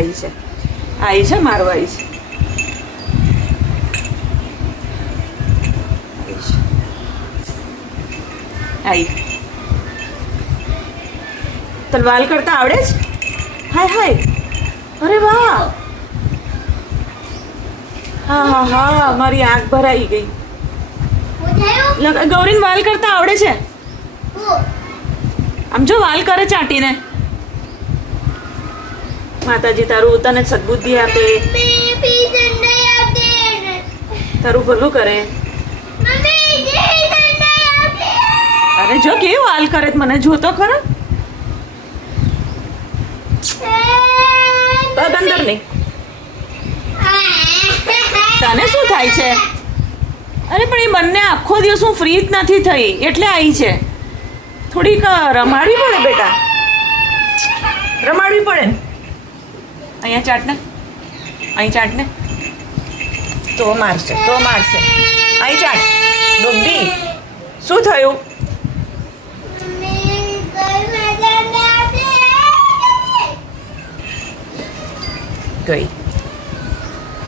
આવી છે મારવા આવી છે. આવી તને વાલ કરતા આવડે છે? હાય હાય, અરે વાહ, હા હા હા, મારી આંખ ભરાઈ ગઈ. ગૌરીને વાલ કરતા આવડે છે? આમ જો વાલ કરે ચાટીને. માતાજી તારું તને સદબુદ્ધિ આપે, તારું ભલું કરે. અરે જો કેવું વાલ કરે મને જોતો ખરો. પગ અંદર નહીં. તને શું થાય છે? અરે પણ એ બંને આખો દિવસ હું ફ્રી જ નથી થઈ એટલે આવી છે. થોડીક રમાડવી પડે બેટા, રમાડવી પડે ને. અહીંયા ચાટને, અહીં ચાટને. તો મારશે. અહીં ચાટ. ડોબી શું થયું? ગઈ.